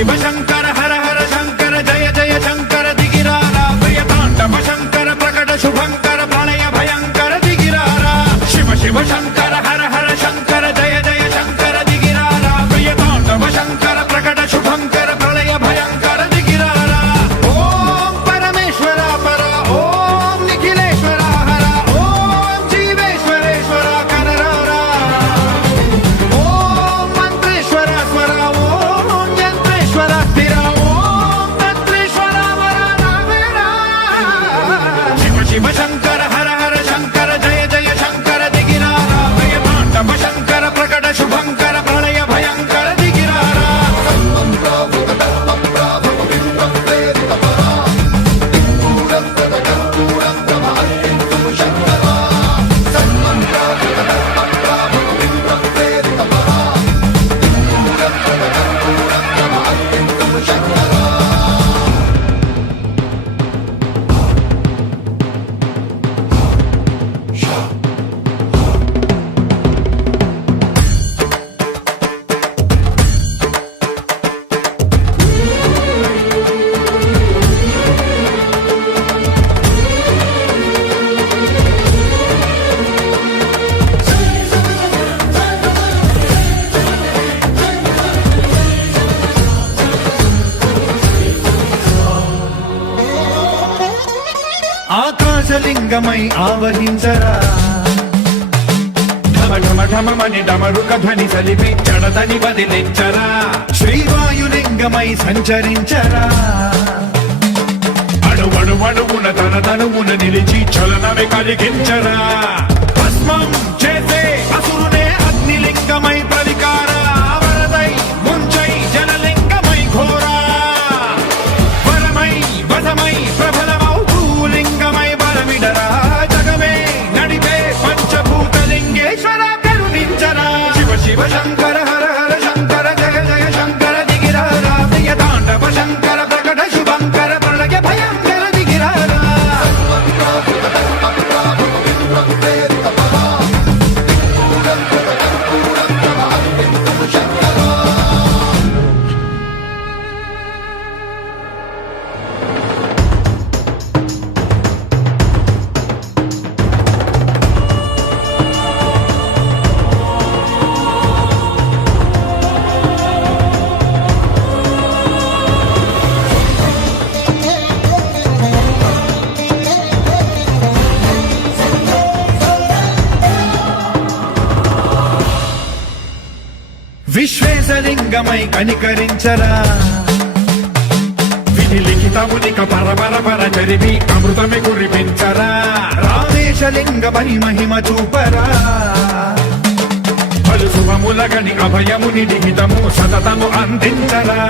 శివ శంకర హర హర శంకర జయ జయ శంకర దిగిరారా ప్రియ తాండవ శంకర ప్రకట శుభంకర ప్రళయ భయంకర దిగిరారా శివ శివ శంకర హర హర శంకర జయ జయ శంకర దిగిరారా ప్రియ తాండవ శంకర ప్రకట శుభంకర ప్రళయ భయంకర దిగిరారా ఓం పరమేశ్వర పర ఓం నిఖిలేశ్వర హర ఓం జీవేశ్వరేశ్వర కనరారా ఓం మంత్రేశ్వర స్వర ఓం యంత్రేశ్వర స్థిర ఓం తంత్రేశ్వర వర నావేరా శివ శివ శంకర హర హర శంకర జయ జయ శంకర దిగిరారా ప్రియ తాండవ శంకర ప్రకట శుభంకర ప్రళయ భయంకర దిగిరారా ఆకాశలింగమై ఆవహించరా ఢమ ఢమ ఢమమని డమరుక ధ్వని సలిపి చడదని వదిలించరా శ్రీవాయులింగమై సంచరించరా అడువడువడువున తన తనువున నిలిచి చలనమే కలిగించరా భస్మం చేసే అసురునే అగ్నిలింగమై ప్రవికార వరదై ముంచై జలలింగమై ఘోరా వరమై వసమై ప్రబలమౌ భూలింగమై బలమిడరా జగమే నడిపే పంచభూతలింగేశ్వర కరుణించరా శివ శివ శంకర హర హర శంకర జయ జయ శంకర దిగిరారా ప్రియ తాండవ శంకర ప్రకట శుభంకర ప్రళయ భయంకర దిగిరారా విశ్వేశలింగమై కనికరించరా విధి లిఖితమునిక పరపర పర చరివి అమృతమే కురిపించరా రామేశలింగమై మహిమ చూపరా పలు శుభములగని అభయముని లిఖితము సతతము అందించరా